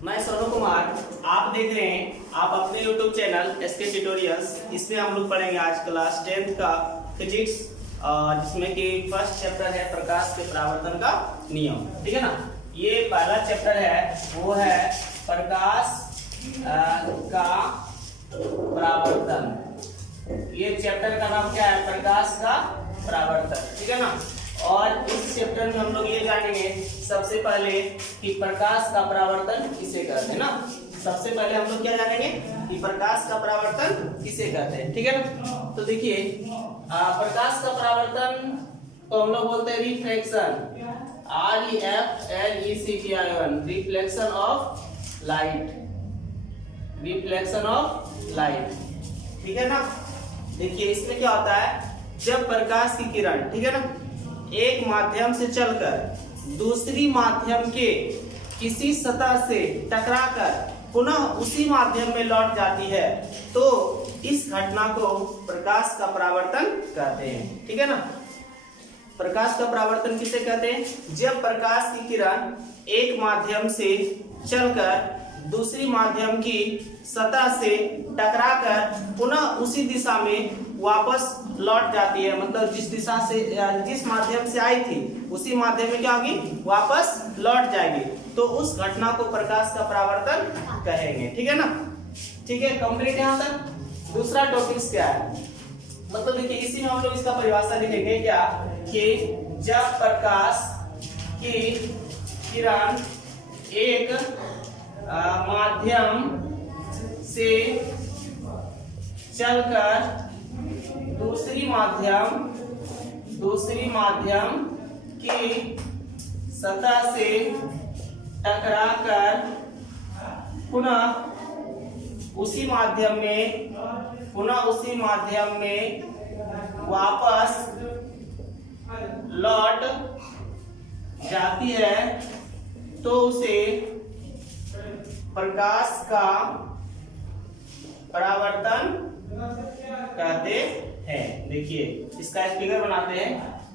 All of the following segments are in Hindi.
मैं सोनू कुमार, आप देख रहे हैं आप अपने YouTube चैनल SK ट्यूटोरियल्स। इसमें हम लोग पढ़ेंगे आज क्लास 10th का फिजिक्स, जिसमें कि फर्स्ट चैप्टर है प्रकाश के परावर्तन का नियम। ठीक है ना। ये पहला चैप्टर है, वो है प्रकाश का परावर्तन। ये चैप्टर का नाम क्या है? प्रकाश का परावर्तन। ठीक है ना। और इस चैप्टर में हम लोग ये जानेंगे सबसे पहले कि प्रकाश का परावर्तन किसे कहते हैं ना। सबसे पहले हम लोग क्या जानेंगे कि प्रकाश का परावर्तन किसे कहते हैं। ठीक है ना। तो देखिए, प्रकाश का परावर्तन तो हम लोग बोलते हैं reflection, REFLECTION, reflection of light, reflection of light. ठीक है ना। देखिए, इसमें क्या होता है, जब प्रकाश की किरण, ठीक है ना, एक माध्यम से चलकर दूसरी माध्यम के किसी सतह से टकराकर पुनः उसी माध्यम में लौट जाती है, तो इस घटना को प्रकाश का परावर्तन कहते हैं। ठीक है ना। प्रकाश का परावर्तन किसे कहते हैं? जब प्रकाश की किरण एक माध्यम से चलकर दूसरी माध्यम की सतह से टकराकर पुनः उसी दिशा में वापस लौट जाती है, मतलब जिस दिशा से, जिस माध्यम से आई थी उसी माध्यम में क्या होगी? वापस लौट जाएगी, तो उस घटना को प्रकाश का परावर्तन कहेंगे। ठीक है ना। ठीक है, कंप्लीट यहाँ तक। दूसरा टॉपिक क्या है, मतलब देखिए, इसी में हम लोग इसका परिभाषा लिखेंगे क्या, कि जब प्रकाश की किरण एक माध्यम से चलकर दूसरी माध्यम की सतह से टकराकर पुनः उसी माध्यम में वापस लौट जाती है, तो उसे प्रकाश का परावर्तन कहते हैं। देखिए, इसका फिगर बनाते हैं।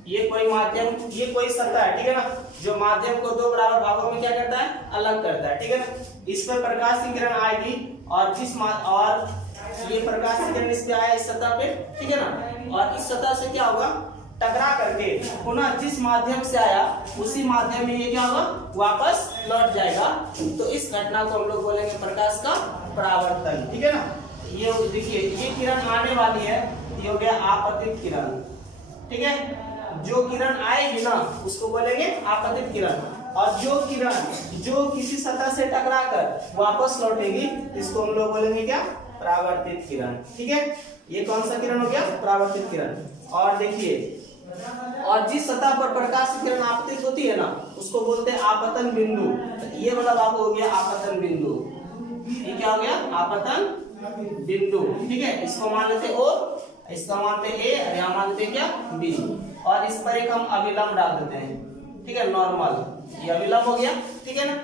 ये कोई सतह है, ठीक है ना, जो माध्यम को दो बराबर भागों में क्या करता है? अलग करता है। ठीक है ना। इस पर प्रकाश की किरण आएगी और ये प्रकाश की किरण इस पे आया, इस सतह पे, ठीक है ना, और इस सतह से क्या होगा? टकरा करके पुनः जिस माध्यम से आया उसी माध्यम में ये क्या होगा? वापस लौट जाएगा, तो इस घटना को हम लोग बोलेंगे प्रकाश का परावर्तन। ठीक है ना। ये देखिए, ये किरण आने वाली है, ये हो गया आपतित किरण। ठीक है। जो किरण आएगी ना उसको बोलेंगे आपतित किरण, और जो किरण जो किसी सतह से टकराकर वापस लौटेगी इसको हम लोग बोलेंगे क्या? परावर्तित किरण। ठीक है। ये कौन सा किरण हो गया? परावर्तित किरण। और देखिए, और जिस सतह पर प्रकाश की किरण आपतित होती है ना उसको बोलते हैं आपतन बिंदु। तो ये वाला भाग हो गया आपतन बिंदु। ये क्या हो गया? आपतन बिंदु। ठीक है। इसको मान लेते O, इसका मानते A, और यहाँ मानते क्या? B, और इस पर एक हम अविलंब डाल देते हैं। ठीक है, नॉर्मल। ये अविलंब हो गया। ठीक है ना।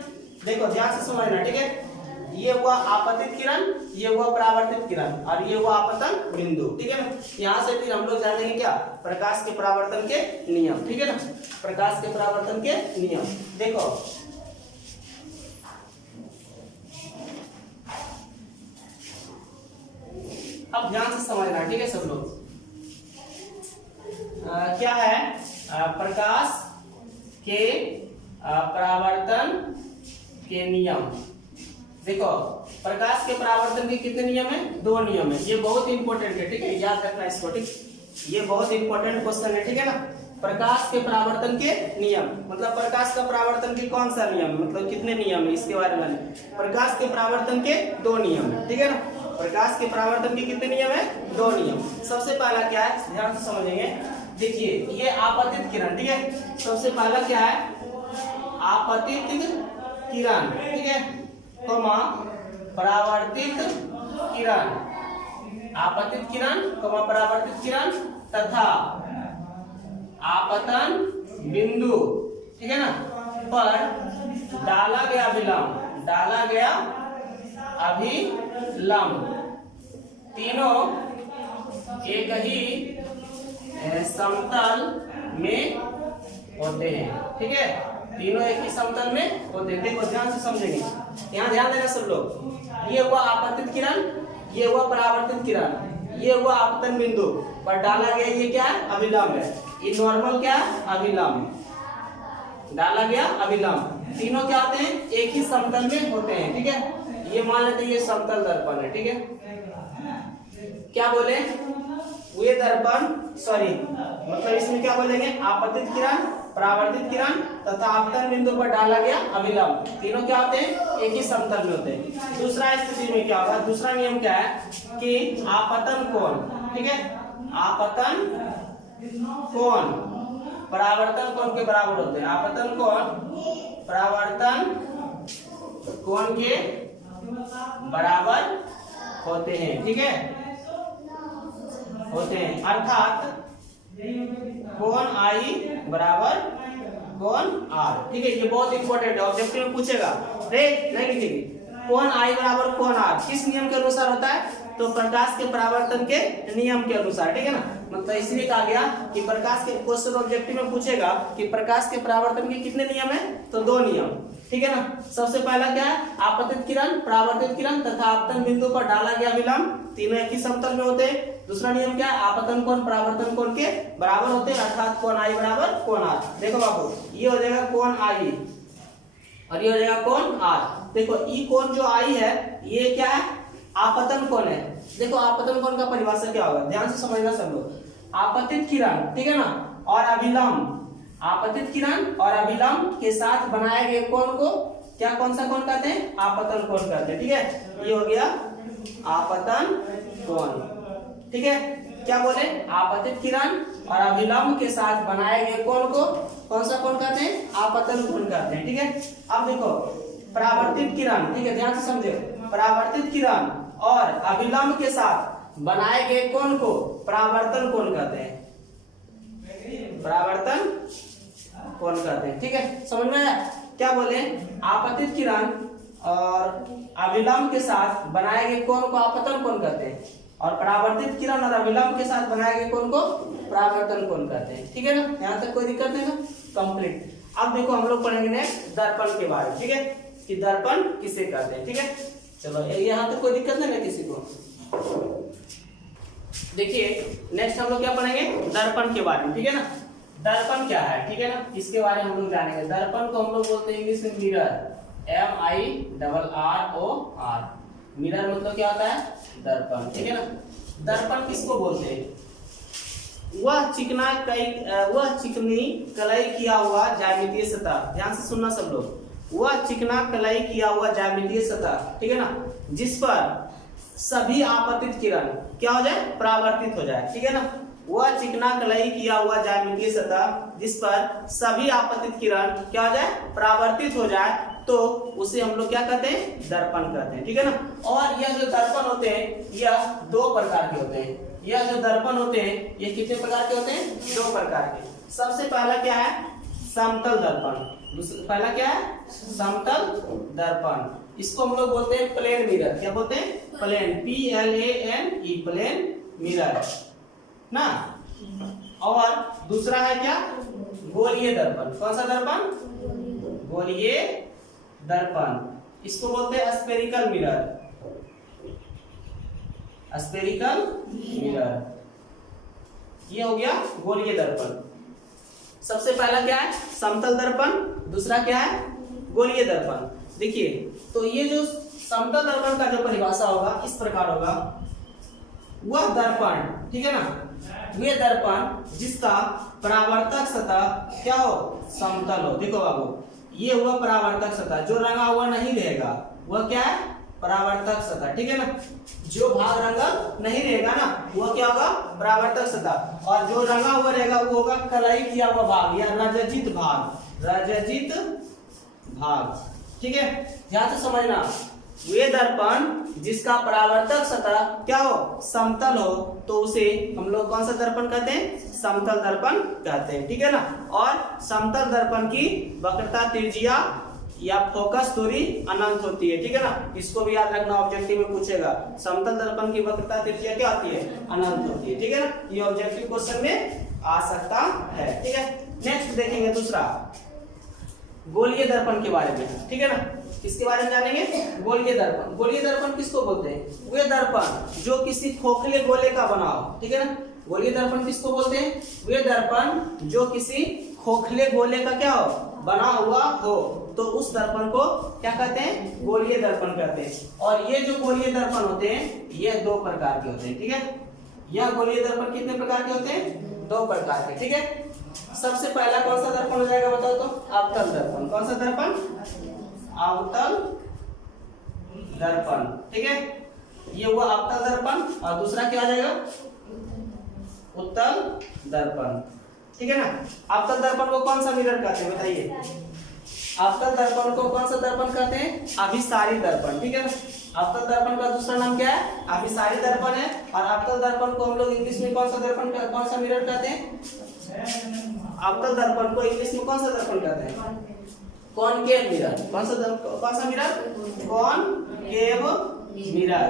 देखो, ध्यान से समझना। ठीक है। ये हुआ आपतित किरण, ये हुआ परावर्तित किरण, और ये हुआ आपतन बिंदु। ठीक है ना। यहाँ से फिर हम लोग जानेंगे क्या? प्रकाश के परावर्तन के नियम। ठीक है ना। प्रकाश के परावर्तन के नियम देखो, अब ध्यान से समझना। ठीक है सब लोग। क्या है प्रकाश के परावर्तन के नियम? देखो, प्रकाश के परावर्तन के कितने नियम है? 2 नियम है। ये बहुत इंपॉर्टेंट है। ठीक है, याद रखना इसको। ठीक, ये बहुत इंपॉर्टेंट क्वेश्चन है। ठीक है ना। प्रकाश के परावर्तन के नियम, मतलब प्रकाश का परावर्तन के कौन सा नियम, मतलब कितने नियम है इसके बारे में। प्रकाश के परावर्तन के 2 नियम है। ठीक है ना। प्रकाश के परावर्तन के कितने नियम है? 2 नियम। सबसे पहला क्या है, ध्यान से समझेंगे। देखिए, ये आपतित किरण, ठीक है। सबसे पहला क्या है? आपतित किरण, ठीक है, कमा परावर्तित किरण, आपतित किरण कमा परावर्तित किरण तथा आपतन बिंदु, ठीक है ना, पर डाला गया अभिलंब, तीनों एक ही समतल में होते हैं। ठीक है, तीनों एक ही समतल में होते हैं। देखो ध्यान से समझेंगे, यहाँ ध्यान देना सब लोग। ये हुआ आपतित किरण, ये हुआ परावर्तित किरण, ये हुआ आपतन बिंदु पर डाला गया ये क्या है, अभिलंब है। ये नॉर्मल क्या है, अभिलंब, डाला गया अभिलंब। तीनों क्या होते हैं, एक ही समतल में होते हैं। ठीक है, ये मान लेते हैं ये समतल दर्पण है। ठीक है, क्या बोले, वे दर्पण, सॉरी मतलब इसमें क्या बोलेंगे, आपतित किरण, परावर्तित किरण तथा आपतन बिंदु पर डाला गया अभिलंब, तीनों क्या होते हैं, एक ही समतल में होते हैं। दूसरा स्थिति में क्या होगा, दूसरा नियम क्या है कि आपतन कोण, ठीक है, आपतन कोण परावर्तन कोण के बराबर होते हैं। आपतन कोण परावर्तन कोण के बराबर होते हैं। ठीक है, होते हैं, अर्थात कोण आई बराबर कोण आर। ठीक है, ये बहुत इंपॉर्टेंट है, ऑब्जेक्टिव में पूछेगा, रे नहीं लिखेंगे। कोण आई बराबर कोण आर किस नियम के अनुसार होता है, तो प्रकाश के परावर्तन के नियम के अनुसार। ठीक है ना, मतलब इसलिए कहा गया कि प्रकाश के क्वेश्चन ऑब्जेक्टिव में पूछेगा कि प्रकाश के परावर्तन के कितने नियम है, तो 2 नियम। ठीक है ना, सबसे पहला क्या है, आपतित किरण, परावर्तित किरण तथा आपतन बिंदु पर डाला गया विलंब, तीनों एक ही समतल में होते हैं। दूसरा नियम क्या है, आपतन कोण परावर्तन कोण के बराबर होते हैं, अर्थात कोण आई बराबर कोण आर। देखो बाबू, ये हो जाएगा कोण आई और ये हो जाएगा कोण आर। देखो ई कोण जो आई है ये क्या है, आपतन कोण है। देखो आपतन कोण का परिभाषा क्या होगा, ध्यान से समझना सब लोग। आपतित किरण, ठीक है ना, और अभिलंब, आपतित किरण और अभिलंब के साथ बनाए गए कोण को क्या, कौन सा कोण कहते हैं, आपतन कोण कहते हैं। ठीक है, ये हो गया आपतन कोण। ठीक है, क्या बोले, आपतित किरण और अभिलंब के साथ बनाए गए कोण को कौन सा कोण कहते हैं, आपतन कोण कहते हैं। ठीक है, अब देखो परावर्तित किरण, ठीक है ध्यान से समझो, परावर्तित किरण और अभिलंब के साथ बनाए गए कोण को परावर्तन कोण कहते हैं, परावर्तन कोण कहते हैं। ठीक है, समझ में आया, क्या बोले, आपतित किरण और अभिलंब के साथ बनाए गए कोण को आपतन कोण कहते हैं और परावर्तित किरण और अभिलंब के साथ बनाए गए कोण को परावर्तन कोण कहते हैं। ठीक है ना, यहाँ तक कोई दिक्कत नहीं ना, कंप्लीट। अब देखो हम लोग पढ़ेंगे नेक्स्ट दर्पण के बारे में। ठीक है, कि दर्पण किसे कहते हैं। ठीक है, चलो यहाँ तक कोई दिक्कत नहीं है किसी को। देखिए नेक्स्ट हम लोग क्या पढ़ेंगे, दर्पण के बारे में। ठीक है ना, दर्पण क्या है, ठीक है ना, इसके बारे में हम लोग जानेंगे। दर्पण को हम लोग बोलते हैं इंग्लिश में मिरर, MIRROR। मिरर मतलब क्या होता है, दर्पण। ठीक है ना, दर्पण किसको बोलते हैं, वह चिकनी कलाई किया हुआ ज्यामितीय सतह, ध्यान से सुनना सब लोग, वह चिकना कलाई किया हुआ ज्यामितीय सतह, ठीक है ना, जिस पर सभी आपतित किरण क्या हो जाए, परावर्तित हो जाए। ठीक है ना, वह चिकना कलाई किया हुआ ज्यामितीय सतह जिस पर सभी आपतित किरण क्या हो जाए, परावर्तित हो जाए, तो उसे हम लोग क्या कहते हैं, दर्पण कहते हैं। ठीक है ना, और यह जो दर्पण होते हैं यह 2 प्रकार के होते हैं। यह जो दर्पण होते हैं ये कितने प्रकार के होते हैं, 2 प्रकार के। सबसे पहला क्या है, समतल दर्पण। पहला क्या है, समतल दर्पण, इसको हम लोग बोलते हैं प्लेन मिरर। क्या बोलते हैं, प्लेन, PLANE, प्लेन मिरर ना। और दूसरा है क्या, गोलीय दर्पण। कौन सा दर्पण, गोलीय दर्पण, इसको बोलते हैं स्फेरिकल मिरर, स्फेरिकल मिरर। ये हो गया गोलीय दर्पण। सबसे पहला क्या है, समतल दर्पण, दूसरा क्या है, गोलीय दर्पण। देखिए तो ये जो समतल दर्पण का जो परिभाषा होगा इस प्रकार होगा, वह दर्पण, ठीक है ना, वे दर्पण जिसका परावर्तक सतह क्या हो, समतल हो। देखो बाबू, ये हुआ परावर्तक सतह, जो रंगा हुआ नहीं रहेगा वह क्या है, परावर्तक सतह। ठीक है ना, जो भाग रंगा नहीं रहेगा ना वह क्या होगा, परावर्तक सतह, और जो रंगा हुआ रहेगा वो होगा कलाई किया हुआ भाग या रजजित भाग, रजजित भाग। ठीक है, ध्यान से समझना, वे दर्पण जिसका परावर्तक सतह क्या हो, समतल हो, तो उसे हम लोग कौन सा दर्पण कहते हैं, समतल दर्पण कहते हैं। ठीक है ना, और समतल दर्पण की वक्रता त्रिज्या या फोकस दूरी अनंत होती है। ठीक है ना, इसको भी याद रखना, ऑब्जेक्टिव में पूछेगा, समतल दर्पण की वक्रता त्रिज्या क्या होती है, अनंत होती है। ठीक है ना, ये ऑब्जेक्टिव क्वेश्चन में आ सकता है। ठीक है, नेक्स्ट देखेंगे दूसरा, गोलीय दर्पण के बारे में, ठीक है ना। किसके बारे में जानेंगे? गोलीय दर्पण। गोलीय दर्पण किसको बोलते हैं? वे दर्पण जो किसी खोखले गोले का बना हो, ठीक है ना। गोलीय दर्पण किसको बोलते हैं? वे दर्पण जो किसी खोखले गोले का क्या हो, बना हुआ हो, तो उस दर्पण को क्या कहते हैं? गोलीय दर्पण कहते हैं। और ये जो गोलीय दर्पण होते हैं ये दो प्रकार के होते हैं, ठीक है। यह गोलीय दर्पण कितने प्रकार के होते हैं? दो प्रकार के, ठीक है। सबसे पहला कौन सा दर्पण हो जाएगा बताओ तो? अवतल दर्पण। कौन सा दर्पण? अवतल दर्पण, ठीक है। ये हुआ अवतल दर्पण। और दूसरा क्या आ जाएगा? उत्तल दर्पण, ठीक है ना। अवतल दर्पण को कौन सा मिरर कहते हैं बताइए? अवतल दर्पण को कौन सा दर्पण कहते हैं? अभिसारी दर्पण, ठीक है ना। अवतल दर्पण का दूसरा नाम क्या है? अभिसारी दर्पण है। और अवतल दर्पण को हम लोग इंग्लिश में कौन सा दर्पण, कौन सा मिरर कहते हैं? अवतल दर्पण को इंग्लिश में कौन सा दर्पण कहते हैं? Concave mirror. कौन सा मिरर? Concave mirror.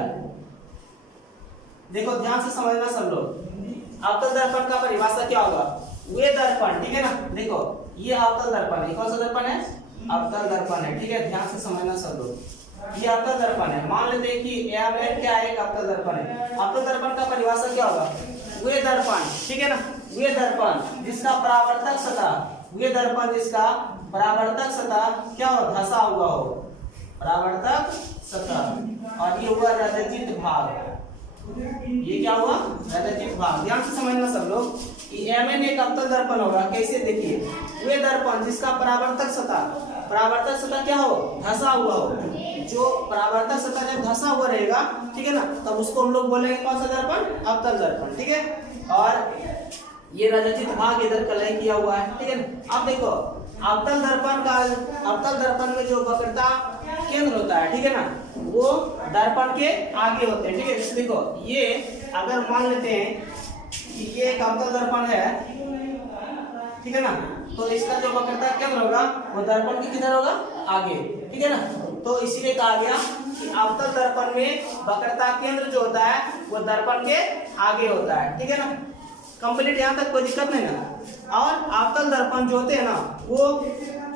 देखो ध्यान से समझना सब लोग। अवतल दर्पण का परिभाषा क्या होगा? वे दर्पण, ठीक है ना। देखो ये अवतल दर्पण है। कौन सा दर्पण है? अवतल दर्पण है, ठीक है। ध्यान से समझना सब लोग। ये अवतल दर्पण है। मान लेते हैं कि यह क्या है? एक अवतल दर्पण है। अवतल दर्पण का परिभाषा क्या होगा? वे दर्पण, ठीक है ना। वे दर्पण जिसका परावर्तक सतह, वे दर्पण जिसका परावर्तक सतह क्या हो? धंसा हुआ हो, परावर्तक सतह। और ये हुआ रजजित भाग। ये क्या हुआ? रजजित भाग। ध्यान से समझना सब लोग कि Mn एक अवतल दर्पण होगा। कैसे? देखिए, वे दर्पण जिसका परावर्तक सतह क्या हो? धंसा हुआ हो। जो परावर्तक सतह जब धंसा हुआ रहेगा, ठीक है ना, तब उसको हम लोग बोलेंगे कौन सा दर्पण? अवतल दर्पण, ठीक है। और ये रजजित भाग इधर कलय किया हुआ है, ठीक है ना। अब देखो अवतल दर्पण में जो वक्रता केंद्र होता है, ठीक है ना, वो दर्पण के आगे होते हैं, ठीक है। जैसे देखो ये अगर मान लेते हैं कि ये एक अवतल दर्पण है, ठीक है ना, तो इसका जो वक्रता केंद्र होगा वो दर्पण के किधर होगा? आगे, ठीक है ना। तो इसीलिए कहा गया कि अवतल दर्पण में वक्रता केंद्र जो होता है वो दर्पण के आगे होता है, ठीक है ना। कंप्लीट यहाँ तक कोई दिक्कत नहीं ना। और अवतल दर्पण जो होते हैं ना वो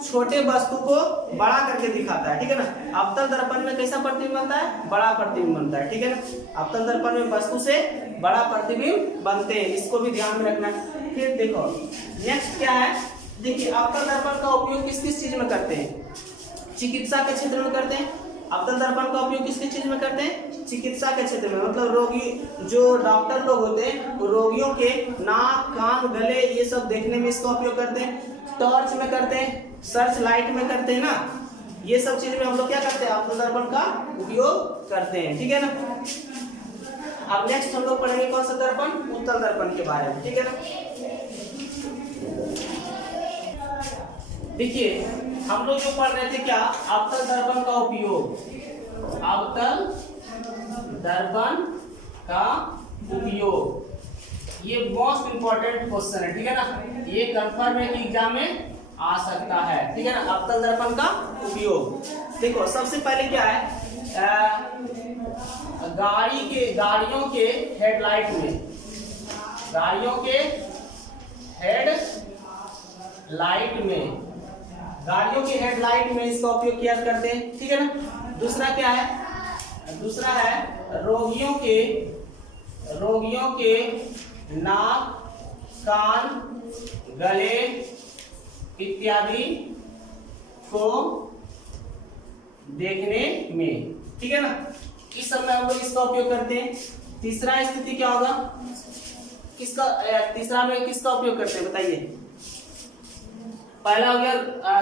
छोटे वस्तु को बड़ा करके दिखाता है, ठीक है ना। अवतल दर्पण में कैसा प्रतिबिंब बनता है? बड़ा प्रतिबिंब बनता है, ठीक है ना। अवतल दर्पण में वस्तु से बड़ा प्रतिबिंब बनते हैं, इसको भी ध्यान में रखना। फिर देखो नेक्स्ट क्या है? देखिए अवतल दर्पण का उपयोग किस किस चीज में करते हैं? चिकित्सा के क्षेत्र में करते हैं। अवतल दर्पण का उपयोग किस चीज में करते हैं? चिकित्सा के क्षेत्र में। मतलब रोगी जो डॉक्टर लोग होते हैं वो रोगियों के नाक, कान, गले ये सब देखने में इसका उपयोग करते हैं। टॉर्च में करते हैं, सर्च लाइट में करते हैं ना, ये सब चीज में हम लोग क्या करते हैं? अवतल दर्पण का उपयोग करते हैं, ठीक है ना। अब नेक्स्ट हम लोग पढ़ेंगे कौन सा दर्पण? उत्तल दर्पण के बारे में, ठीक है ना। देखिए हम लोग जो पढ़ रहे थे क्या? अवतल दर्पण का उपयोग, अवतल दर्पण का उपयोग। ये मोस्ट इंपॉर्टेंट क्वेश्चन है, ठीक है ना। ये कंफर्म है कि एग्जाम में आ सकता है, ठीक है ना। अवतल दर्पण का उपयोग देखो सबसे पहले क्या है? गाड़ियों के हेडलाइट में, गाड़ियों के हेडलाइट में इसका उपयोग किया करते हैं, ठीक है ना। दूसरा क्या है? दूसरा है रोगियों के नाक, कान, गले इत्यादि को देखने में, ठीक है ना। इस सब में हम लोग इसका उपयोग करते हैं। तीसरा स्थिति क्या होगा? तीसरा में किसका उपयोग करते हैं बताइए? पहला हो गया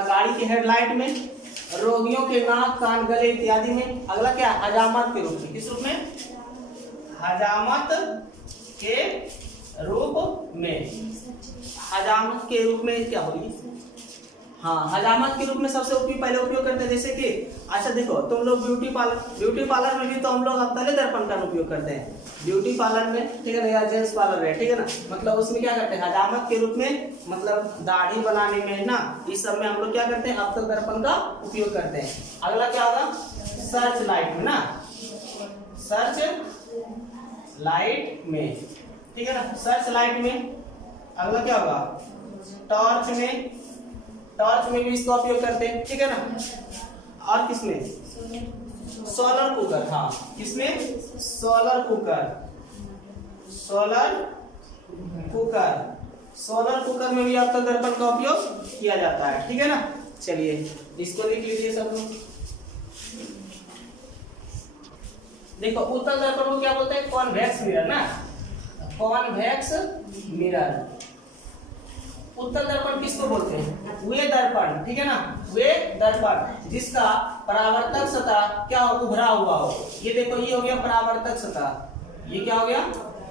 गाड़ी के हेडलाइट में, रोगियों के नाक, कान, गले इत्यादि में। अगला क्या? हजामत के रूप में। किस रूप में? हजामत के रूप में। हजामत के रूप में क्या होगी? हाँ, हजामत के रूप में सबसे पहले उपयोग करते हैं। जैसे कि अच्छा देखो तुम लोग ब्यूटी पार्लर में भी तो हम लोग अवतल दर्पण का उपयोग करते हैं। ब्यूटी पार्लर में, ठीक है ना, या जेंट्स पार्लर है, ठीक है ना, मतलब उसमें क्या करते हैं? हजामत के रूप में, मतलब दाढ़ी बनाने में ना, इस सब में हम लोग क्या करते हैं? अवतल दर्पण का उपयोग करते हैं। अगला क्या होगा? सर्च लाइट में ना, सर्च लाइट में, ठीक है ना, सर्च लाइट में। अगला क्या होगा? टॉर्च में, टॉर्च में भी इसका उपयोग करते हैं, ठीक है ना। और किसमें? सोलर कुकर, हाँ किसमें? Solar cooker, solar cooker, solar cooker में भी उत्तल दर्पण का उपयोग किया जाता है, ठीक है ना। चलिए इसको लिख लीजिए सब लोग। देखो उत्तल दर्पण को क्या बोलते हैं? कॉन्वेक्स मिरर ना, कॉन्वेक्स मिरर। उत्तल दर्पण किसको बोलते हैं? वे दर्पण, ठीक है ना, वे दर्पण जिसका परावर्तक सतह क्या हो? उभरा हुआ हो। ये देखो ये हो गया परावर्तक सतह, ये क्या हो गया?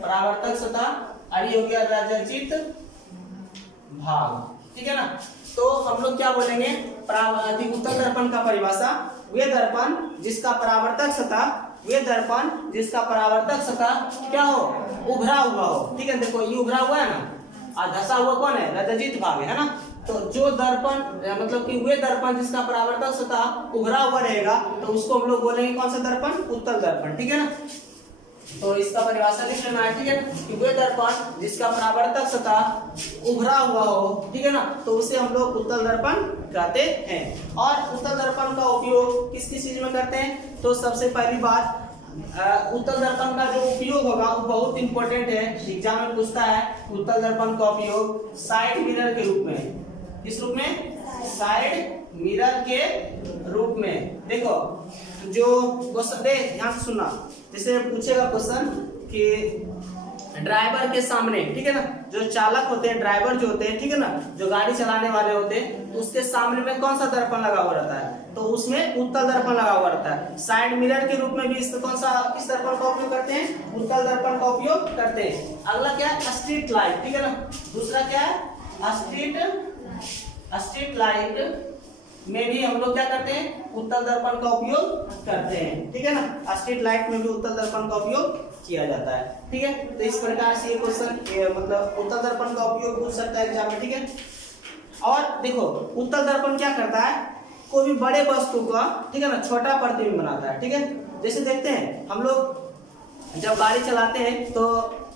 परावर्तक सतह, और ये हो गया रजजित भाग, ठीक है ना। तो हम लोग क्या बोलेंगे? उत्तल दर्पण का परिभाषा, वे दर्पण जिसका परावर्तक सतह, वे दर्पण जिसका परावर्तक सतह क्या हो? उभरा हुआ हो, ठीक है। देखो ये उभरा हुआ है ना, और धसा हुआ कौन है? रजजित भाग है ना। तो जो दर्पण मतलब कि वे दर्पण जिसका परावर्तक सतह उभरा हुआ रहेगा तो उसको हम लोग बोलेंगे कौन सा दर्पण? उत्तल दर्पण, ठीक है ना। तो इसका परिभाषा लिख लेना है, ठीक है, कि वे दर्पण जिसका परावर्तक सतह उभरा हुआ हो, ठीक है ना, तो उसे हम लोग उत्तल दर्पण कहते हैं। और उत्तल दर्पण का उपयोग किस किस चीज में करते हैं? तो सबसे पहली बात, उत्तल दर्पण का जो उपयोग होगा वो बहुत इंपॉर्टेंट है, एग्जाम में पूछता है। उत्तल दर्पण का उपयोग साइड मिरर के रूप में, किस रूप में? साइड मिरर के रूप में। देखो जो क्वेश्चन दे ध्यान से सुनना, जैसे पूछेगा क्वेश्चन कि ड्राइवर के सामने, ठीक है ना, जो चालक होते हैं, ड्राइवर जो होते हैं, ठीक है ना, जो गाड़ी चलाने वाले होते हैं, तो उसके सामने में कौन सा दर्पण लगा हुआ रहता है? तो उसमें उत्तल दर्पण लगा हुआ रहता है। साइड मिरर के रूप में भी इसमें कौन सा, किस दर्पण का उपयोग करते हैं? उत्तल दर्पण का उपयोग करते हैं। अगला क्या है? स्ट्रीट लाइट, ठीक है ना। दूसरा क्या है? स्ट्रीट लाइट में भी हम लोग क्या करते हैं? उत्तल दर्पण का उपयोग करते हैं, ठीक है ना। स्ट्रीट लाइट में भी उत्तल दर्पण का उपयोग किया जाता है, ठीक है। तो इस प्रकार से ये क्वेश्चन मतलब उत्तल दर्पण का उपयोग पूछ सकता है एग्जाम में, ठीक है। और देखो उत्तल दर्पण क्या करता है? कोई भी बड़े वस्तु का, ठीक है ना, छोटा प्रतिबिंब बनाता है, ठीक है। जैसे देखते हैं हम लोग जब गाड़ी चलाते हैं तो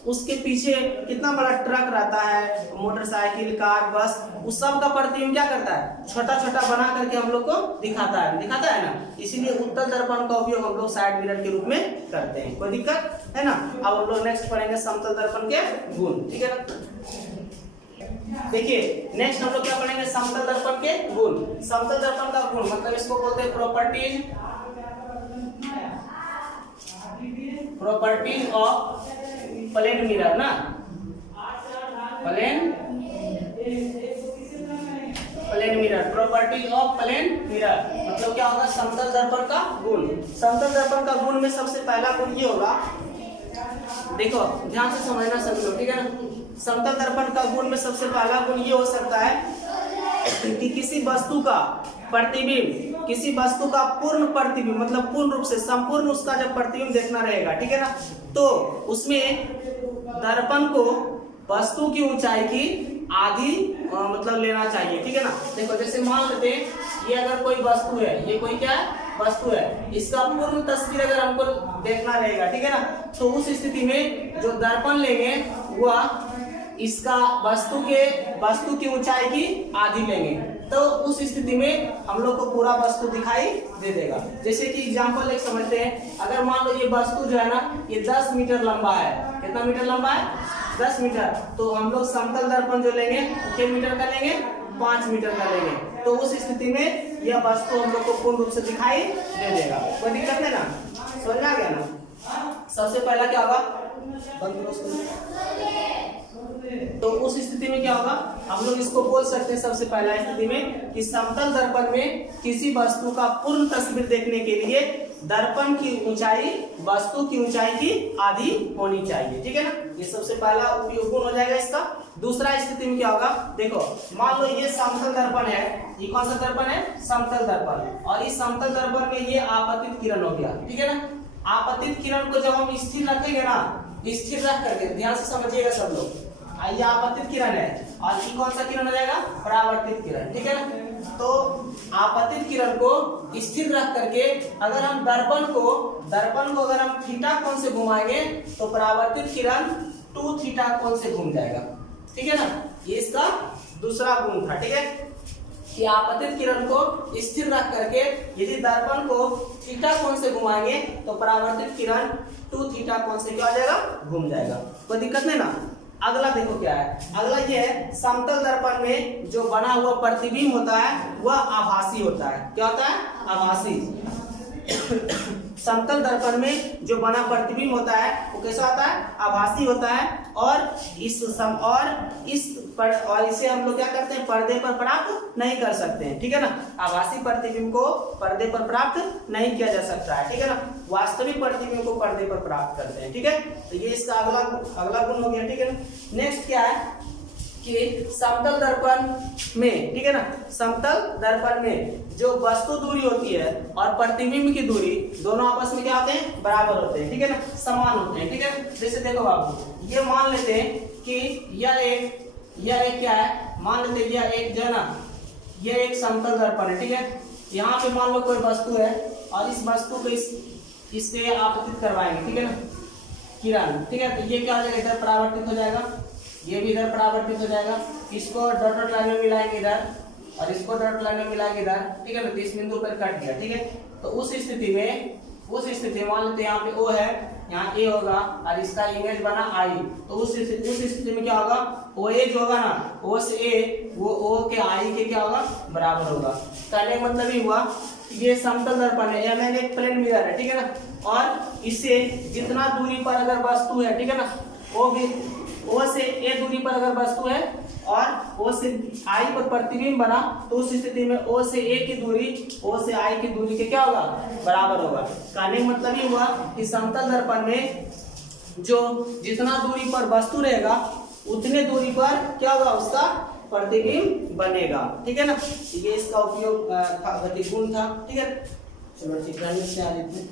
उसके पीछे कितना बड़ा ट्रक रहता है, मोटरसाइकिल, कार, बस, उस सब का प्रतिबिंब क्या करता है? छोटा छोटा बना करके हम लोग को दिखाता है ना। इसीलिए उत्तल दर्पण का उपयोग हम लोग साइड मिरर के रूप में करते हैं। कोई दिक्कत है ना। अब हम लोग नेक्स्ट पढ़ेंगे समतल दर्पण के गुण, ठीक है ना। देखिए नेक्स्ट हम लोग क्या पढ़ेंगे? समतल दर्पण के गुण। समतल दर्पण का गुण मतलब इसको बोलते हैं प्रॉपर्टीज ऑफ प्लेन मिरर ना, plane mirror, properties of plane mirror मतलब क्या होगा? समतल दर्पण का गुण। समतल दर्पण का गुण में सबसे पहला गुण ये होगा, देखो ध्यान से समझना सभी लोग, ठीक है ना। समतल दर्पण का गुण में सबसे पहला गुण ये हो सकता है कि किसी वस्तु का प्रतिबिंब, किसी वस्तु का पूर्ण प्रतिबिंब मतलब पूर्ण रूप से संपूर्ण उसका जब प्रतिबिंब देखना रहेगा, ठीक है ना, तो उसमें दर्पण को वस्तु की ऊंचाई की आधी मतलब लेना चाहिए, ठीक है ना। देखो जैसे मान लेते हैं ये अगर कोई वस्तु है, ये कोई क्या है? वस्तु है, इसका पूर्ण तस्वीर अगर हमको देखना रहेगा, ठीक है ना, तो उस स्थिति में जो दर्पण लेंगे वह इसका वस्तु की ऊंचाई की आधी लेंगे, तो उस स्थिति में हम लोग को पूरा वस्तु दिखाई दे देगा। जैसे कि एग्जांपल एक समझते हैं, अगर मान लो ये वस्तु जो है ना ये 10 मीटर लंबा है, कितना मीटर लंबा है? 10 मीटर, तो हम लोग समतल दर्पण जो लेंगे कितने मीटर का लेंगे? 5 मीटर का लेंगे, तो उस स्थिति में यह वस्तु हम लोग को पूर्ण रूप से दिखाई दे देगा। कोई दिक्कत है ना, समझ आ गया ना। सबसे पहला क्या होगा? तो उस स्थिति में क्या होगा? हम लोग इसको बोल सकते हैं सबसे पहला स्थिति में कि समतल दर्पण में किसी वस्तु का पूर्ण तस्वीर देखने के लिए दर्पण की ऊंचाई वस्तु की ऊंचाई की आधी होनी चाहिए, ठीक है ना। ये सबसे पहला उपयोग गुण हो जाएगा इसका। दूसरा स्थिति में क्या होगा? देखो मान लो ये समतल दर्पण है, ये कौन सा दर्पण है? समतल दर्पण, और इस समतल दर्पण में ये आपतित किरण हो गया, ठीक है ना। आपतित किरण को जब हम स्थिर रखेंगे ना, स्थिर रख करके ध्यान से समझिएगा सब लोग, ये आपतित किरण है और ये कौन सा किरण हो जाएगा? परावर्तित किरण, ठीक है ना। तो आपतित किरण को स्थिर रख करके अगर हम दर्पण को अगर हम थीटा कोण से घुमाएंगे तो परावर्तित किरण 2 थीटा कोण से घूम जाएगा, ठीक है ना। ये इसका दूसरा गुण था, ठीक है। कि आपतित किरण को स्थिर रख करके यदि दर्पण को थीटा कोण से घुमाएंगे तो परावर्तित किरण 2 थीटा कोण से क्या हो जाएगा, घूम जाएगा। कोई दिक्कत नहीं ना। अगला देखो क्या है, अगला ये है समतल दर्पण में जो बना हुआ प्रतिबिंब होता है वह आभासी होता है। क्या होता है, आभासी। समतल दर्पण में जो बना प्रतिबिंब होता है वो कैसा होता है, आभासी होता है। और इसे हम लोग क्या करते हैं, पर्दे पर प्राप्त नहीं कर सकते हैं, ठीक है ना। आभासी प्रतिबिंब को पर्दे पर प्राप्त नहीं किया जा सकता है, ठीक है ना। वास्तविक प्रतिबिंब को पर्दे पर प्राप्त करते हैं, ठीक है। तो ये इसका अगला गुण हो गया, ठीक है ना। नेक्स्ट क्या है कि समतल दर्पण में, ठीक है ना, समतल दर्पण में जो वस्तु दूरी होती है और प्रतिबिंब की दूरी दोनों आपस में क्या होते हैं, बराबर होते हैं, ठीक है ना, समान होते हैं, ठीक है। जैसे देखो बाबू, ये मान लेते हैं कि यह एक क्या है, मान लेते हैं यह एक जो है ना, यह एक समतल दर्पण है, ठीक है। यहाँ पे मान लो कोई वस्तु है और इस वस्तु को इससे आपतित करवाएंगे, ठीक है ना, किरण, ठीक है। तो ये क्या हो जाएगा, इधर परावर्तित हो जाएगा, ये भी इधर परावर्तित हो जाएगा। इसको डॉट लाइन में मिलाएंगे इधर और इसको डॉट लाइन में मिलाएंगे इधर, ठीक है ना। तो इस बिंदु पर कट गया, ठीक है। तो उस स्थिति में मान लेते हैं यहाँ पे O है, यहाँ A होगा और इसका इमेज बना I। तो उस स्थिति में क्या होगा, OA जो होगा ना, O से A वो O के I के क्या होगा, बराबर होगा। कहने का मतलब ही हुआ ये समतल दर्पण है, या मैंने एक प्लेन मिरर है, ठीक है ना। और इससे जितना दूरी पर अगर वस्तु है, ठीक है ना, O से A दूरी पर अगर वस्तु है और O से I पर प्रतिबिंब बना, तो उस स्थिति में O से A की दूरी O से I की दूरी के क्या होगा, बराबर होगा। कहने का मतलब ये हुआ कि समतल दर्पण में जो जितना दूरी पर वस्तु रहेगा उतने दूरी पर क्या होगा, उसका प्रतिबिंब बनेगा, ठीक है ना। ये इसका उपयोग गुण था, ठीक है। चलो ठीक है, से आ जाते हैं।